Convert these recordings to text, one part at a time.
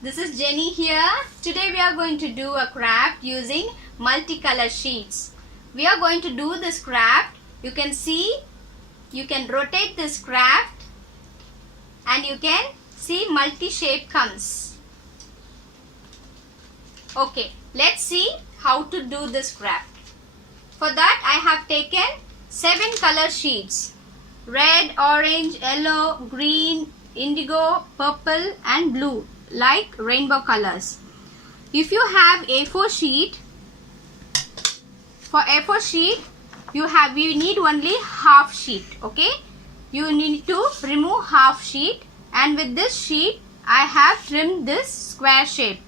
This is Jenny here. Today we are going to do a craft using multicolor sheets. We are going to do this craft. You can see, you can rotate this craft and you can see multi-shape comes. Okay, let's see how to do this craft. For that I have taken 7 color sheets. Red, orange, yellow, green, indigo, purple and blue, like rainbow colors. If you have A4 sheet, for A4 sheet you need only half sheet. Okay, you need to remove half sheet, and with this sheet I have trimmed this square shape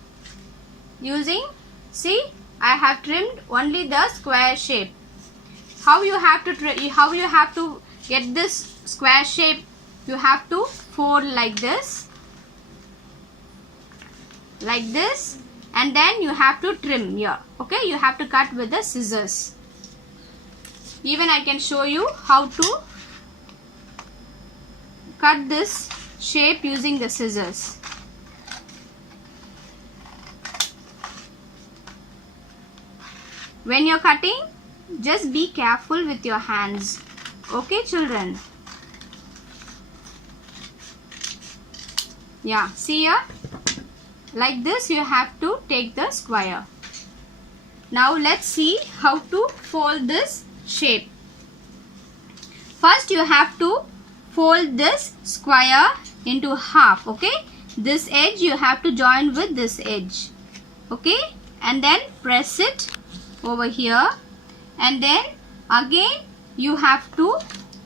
using, see, I have trimmed only the square shape. How you have to get this square shape? You have to fold like this, and then you have to trim here. Okay, you have to cut with the scissors. Even I can show you how to cut this shape using the scissors. When you're cutting, just be careful with your hands. Okay, children? Yeah, see here? Like this you have to take the square. Now let's see how to fold this shape. First you have to fold this square into half. Okay, this edge you have to join with this edge. Okay, and then press it over here, and then again you have to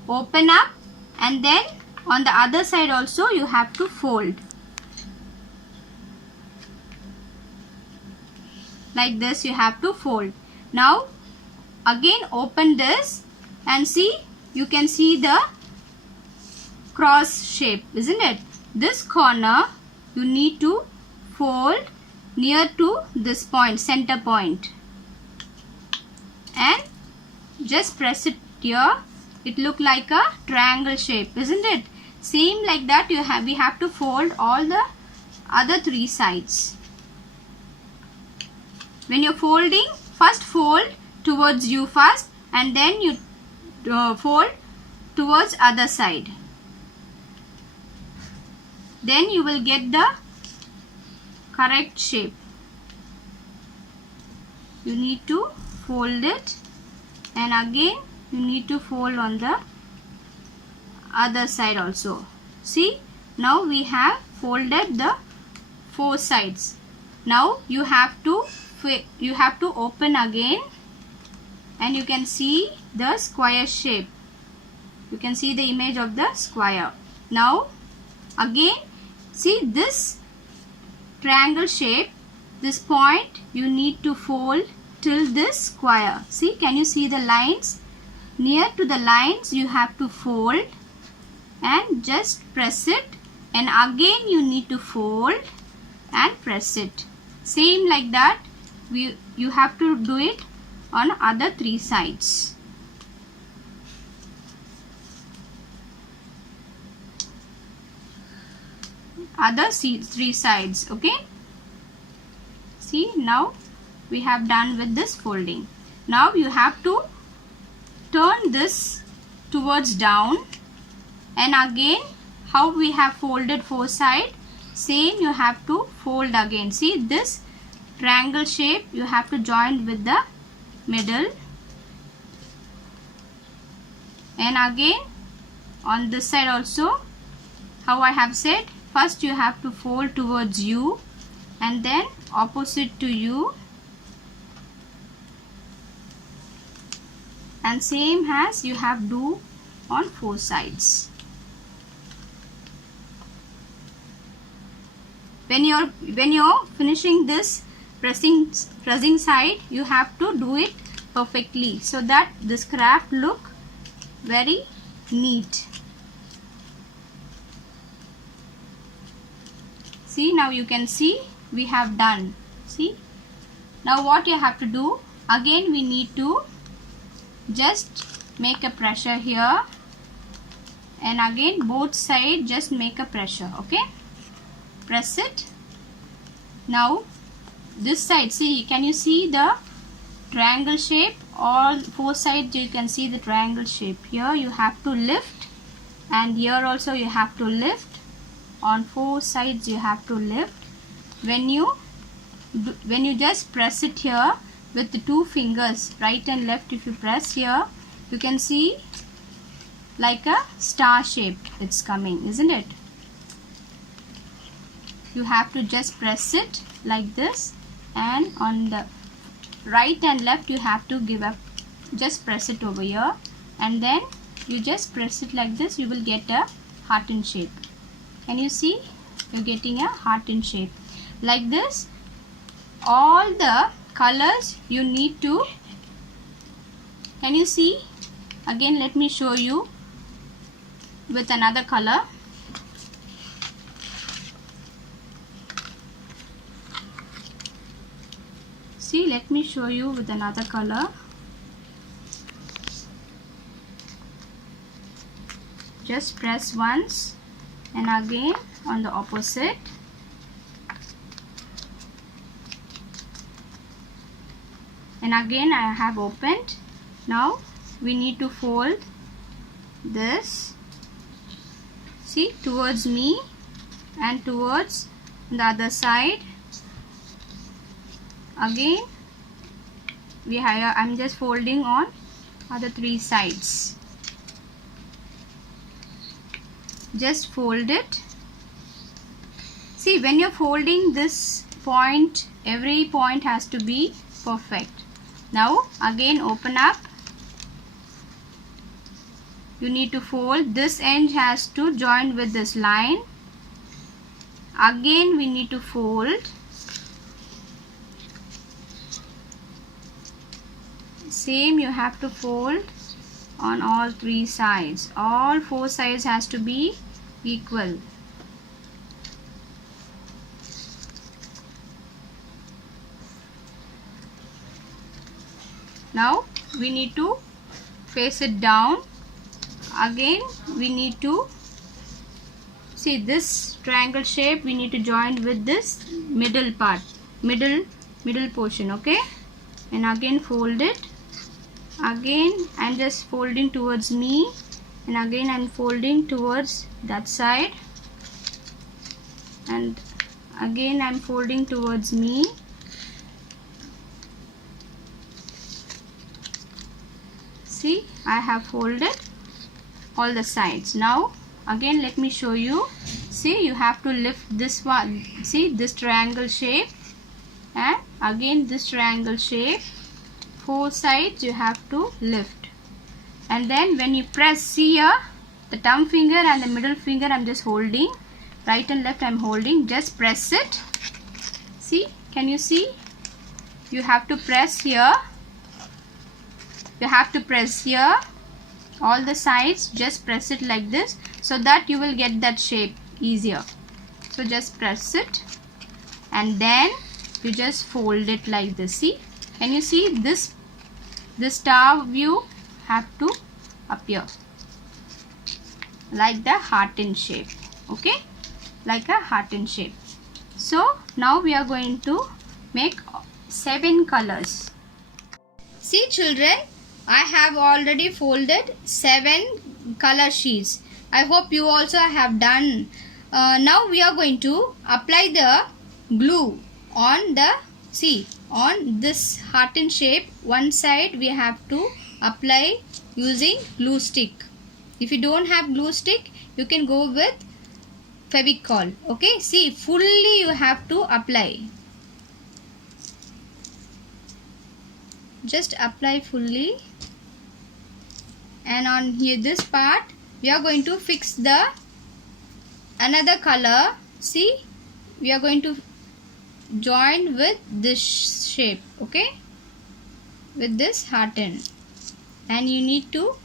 open up, and then on the other side also you have to fold. Like this you have to fold. Now again open this and see, you can see the cross shape, isn't it? This corner you need to fold near to this point, center point, and just press it here. It look like a triangle shape, isn't it? Same like that we have to fold all the other 3 sides. When you're folding, first fold towards you first, and then you fold towards other side. Then you will get the correct shape. You need to fold it, and again you need to fold on the other side also. See, now we have folded the 4 sides. Now you have to open again, and you can see the square shape. You can see the image of the square. Now again, see this triangle shape, this point you need to fold till this square. See, can you see the lines? Near to the lines you have to fold and just press it, and again you need to fold and press it. Same like that you have to do it on other 3 sides. Other 3 sides. Okay, see, now we have done with this folding. Now you have to turn this towards down, and again how we have folded 4 sides, same you have to fold again. See, this triangle shape you have to join with the middle, and again on this side also, how I have said, first you have to fold towards you and then opposite to you, and same as you have do on 4 sides. When you're finishing this pressing side, you have to do it perfectly so that this craft look very neat. See, now you can see we have done. See, now what you have to do, again we need to just make a pressure here, and again both sides just make a pressure. Okay, press it Now this side, see, can you see the triangle shape? All four sides you can see the triangle shape. Here you have to lift, and here also you have to lift. On four sides you have to lift. When you just press it here with the two fingers, right and left, if you press here, you can see like a star shape it's coming, isn't it? You have to just press it like this, and on the right and left you have to give up, just press it over here, and then you just press it like this, you will get a heart in shape. Can you see? You're getting a heart in shape. Like this, all the colors you need to, can you see? Again let me show you with another color. See, let me show you with another color. Just press once and again on the opposite. And again I have opened. Now we need to fold this, see, towards me and towards the other side. Again we have, I'm just folding on other three sides. Just fold it. See, when you're folding this point, every point has to be perfect. Now again open up. You need to fold. This end has to join with this line. Again we need to fold. Same, you have to fold on all three sides. All four sides has to be equal. Now we need to face it down. Again we need to see this triangle shape, we need to join with this middle part, middle portion, okay? And again fold it. Again I'm just folding towards me, and again I'm folding towards that side, and again I'm folding towards me. See, I have folded all the sides. Now again let me show you. See, you have to lift this one, see, this triangle shape, and again this triangle shape. Four sides you have to lift, and then when you press, see here, the thumb finger and the middle finger I'm just holding, right and left I'm holding, just press it. See, can you see? You have to press here, you have to press here, all the sides, just press it like this, so that you will get that shape easier. So just press it, and then you just fold it like this. See, can you see this star view have to appear like the heart in shape, okay, like a heart in shape. So now we are going to make 7 colors. See children, I have already folded 7 color sheets. I hope you also have done. Now we are going to apply the glue on the, see, on this heart in shape. One side we have to apply using glue stick. If you don't have glue stick, you can go with Fevicol, okay? See, fully you have to apply. Just apply fully, and on here this part we are going to fix the another color. See, we are going to join with this shape, okay, with this heart in, and you need to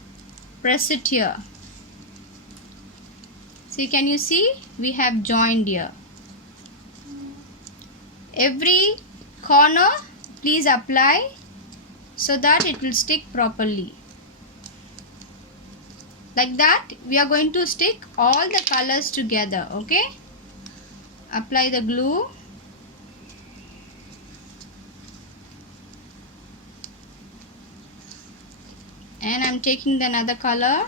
press it here. See, can you see? We have joined here. Every corner please apply so that it will stick properly. Like that we are going to stick all the colors together, okay? Apply the glue. And I'm taking another color.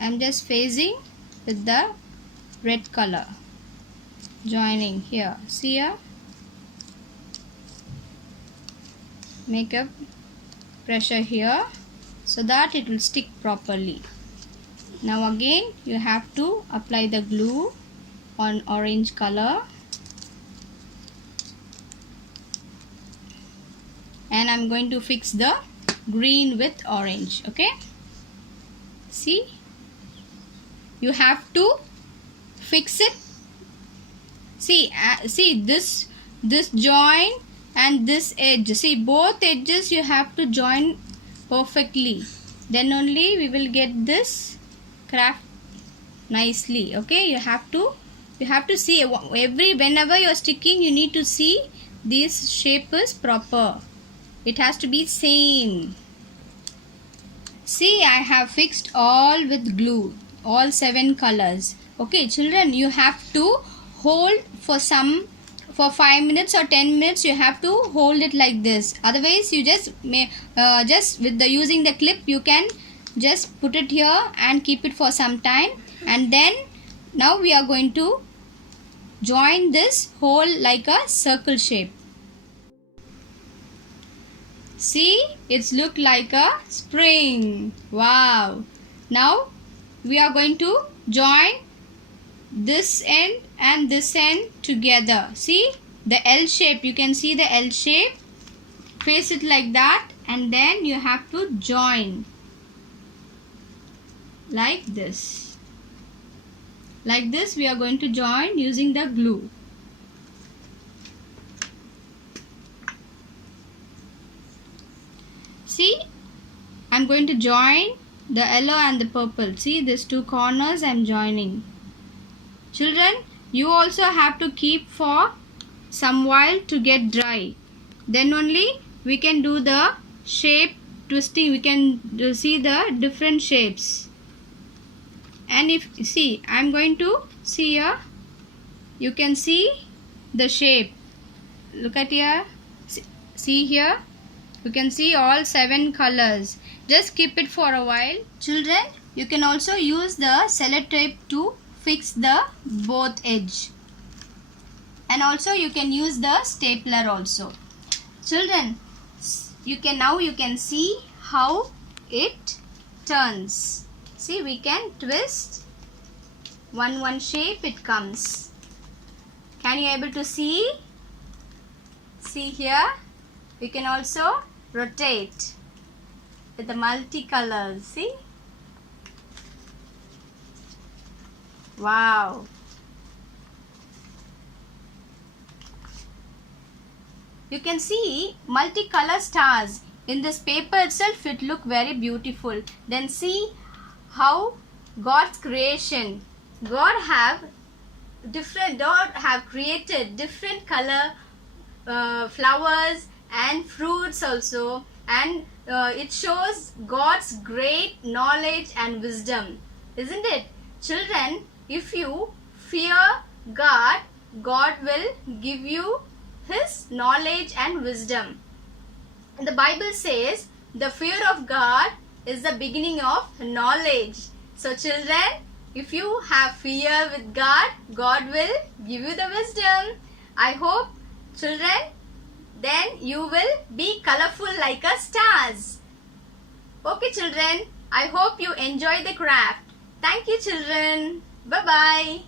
I'm just phasing with the red color, joining here. See here, make a pressure here so that it will stick properly. Now again you have to apply the glue on orange color, and I'm going to fix the green with orange. Okay, see, you have to fix it. See, see this join and this edge. See, both edges you have to join perfectly. Then only we will get this craft nicely. Okay, you have to see whenever you are sticking, you need to see this shape is proper. It has to be same. See, I have fixed all with glue, all 7 colors. Okay, children, you have to hold for 5 minutes or 10 minutes. You have to hold it like this. Otherwise, you just with the using the clip, you can just put it here and keep it for some time. And then now we are going to join this hole like a circle shape. See, it's look like a spring. Wow. Now we are going to join this end and this end together. See the L shape, you can see the L shape. Face it like that, and then you have to join like this. Like this we are going to join using the glue. See, I'm going to join the yellow and the purple. See, these 2 corners I'm joining. Children, you also have to keep for some while to get dry. Then only we can do the shape twisting. We can see the different shapes. And if see, I'm going to see here. You can see the shape. Look at here. See here. You can see all 7 colors. Just keep it for a while. Children, you can also use the sellotape to fix the both edge. And also you can use the stapler also. Children, you can see how it turns. See, we can twist one shape it comes. Can you able to see? See here, we can also rotate with the multicolors. See? Wow. You can see multicolor stars. In this paper itself it look very beautiful. Then see how God's creation. God have created different color flowers and fruits also, and it shows God's great knowledge and wisdom, isn't it? Children, if you fear God, God will give you His knowledge and wisdom. The Bible says the fear of God is the beginning of knowledge. So children, if you have fear with God, God will give you the wisdom. I hope, children, then you will be colorful like a stars. Okay children, I hope you enjoy the craft. Thank you children. Bye-bye.